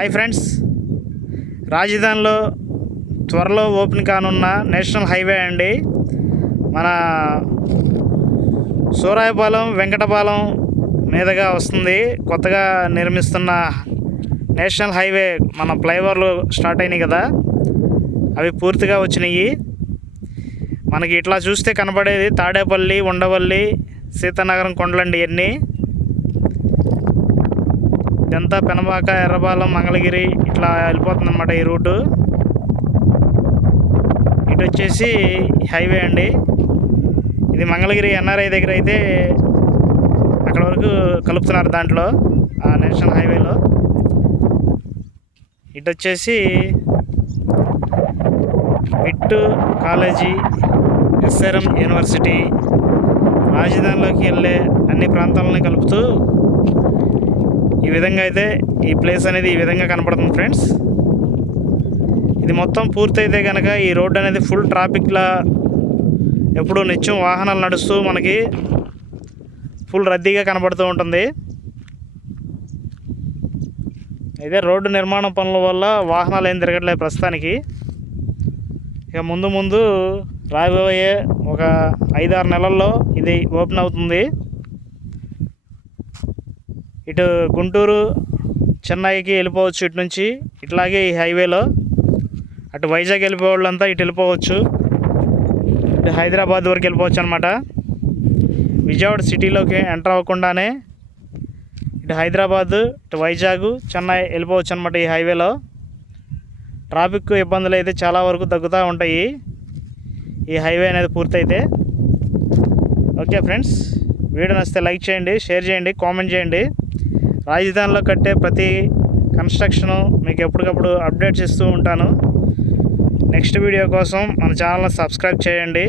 Hi friends, రాజధానిలో త్వరలో open కానున్న నేషనల్ హైవే అండి. మన సూరాయపాలెం వెంకటపాలెం మీదుగా వస్తుంది. కొత్తగా నిర్మిస్తున్న నేషనల్ హైవే మన ఫ్లైఓవర్లు స్టార్ట్ అయినాయి కదా, అవి పూర్తిగా వచ్చినాయి. మనకి ఇట్లా చూస్తే కనబడేది తాడేపల్లి, ఉండవల్లి, సీతానగరం కొండలండి. ఇవన్నీ ఇదంతా పెనబాక, ఎర్రపాలెం, మంగళగిరి ఇట్లా వెళ్ళిపోతుంది అన్నమాట ఈ రూటు. ఇటు వచ్చేసి హైవే అండి. ఇది మంగళగిరి ఎన్ఆర్ఐ దగ్గర అయితే అక్కడ వరకు కలుపుతున్నారు దాంట్లో, ఆ నేషనల్ హైవేలో. ఇటు వచ్చేసి బిట్టు కాలేజీ, ఎస్ఆర్ఎం యూనివర్సిటీ, రాజధానిలోకి వెళ్ళే అన్ని ప్రాంతాలని కలుపుతూ ఈ విధంగా అయితే ఈ ప్లేస్ అనేది ఈ విధంగా కనపడుతుంది ఫ్రెండ్స్. ఇది మొత్తం పూర్తయితే కనుక ఈ రోడ్ అనేది ఫుల్ ట్రాఫిక్లా ఎప్పుడు నిత్యం వాహనాలు నడుస్తూ మనకి ఫుల్ రద్దీగా కనబడుతూ ఉంటుంది. అయితే రోడ్డు నిర్మాణ పనుల వల్ల వాహనాలు ఏం తిరగట్లేదు ప్రస్తుతానికి. ఇక ముందు రాబోయే ఒక 5-6 నెలల్లో ఇది ఓపెన్ అవుతుంది. ఇటు గుంటూరు, చెన్నైకి వెళ్ళిపోవచ్చు ఇటు నుంచి. ఇట్లాగే ఈ హైవేలో అటు వైజాగ్ వెళ్ళిపోయే వాళ్ళంతా ఇటు వెళ్ళిపోవచ్చు. ఇటు హైదరాబాద్ వరకు వెళ్ళిపోవచ్చు అనమాట. విజయవాడ సిటీలోకి ఎంటర్ అవ్వకుండానే ఇటు హైదరాబాద్, ఇటు వైజాగ్, చెన్నై వెళ్ళిపోవచ్చు అనమాట ఈ హైవేలో. ట్రాఫిక్ ఇబ్బందులు అయితే చాలా వరకు తగ్గుతూ ఉంటాయి ఈ హైవే అనేది పూర్తయితే. ఓకే ఫ్రెండ్స్, వీడియో నచ్చితే లైక్ చేయండి, షేర్ చేయండి, కామెంట్ చేయండి. రాజధానిలో కట్టే ప్రతి కన్స్ట్రక్షను మీకు ఎప్పటికప్పుడు అప్డేట్స్ ఇస్తూ ఉంటాను. నెక్స్ట్ వీడియో కోసం మన ఛానల్ని సబ్స్క్రైబ్ చేయండి.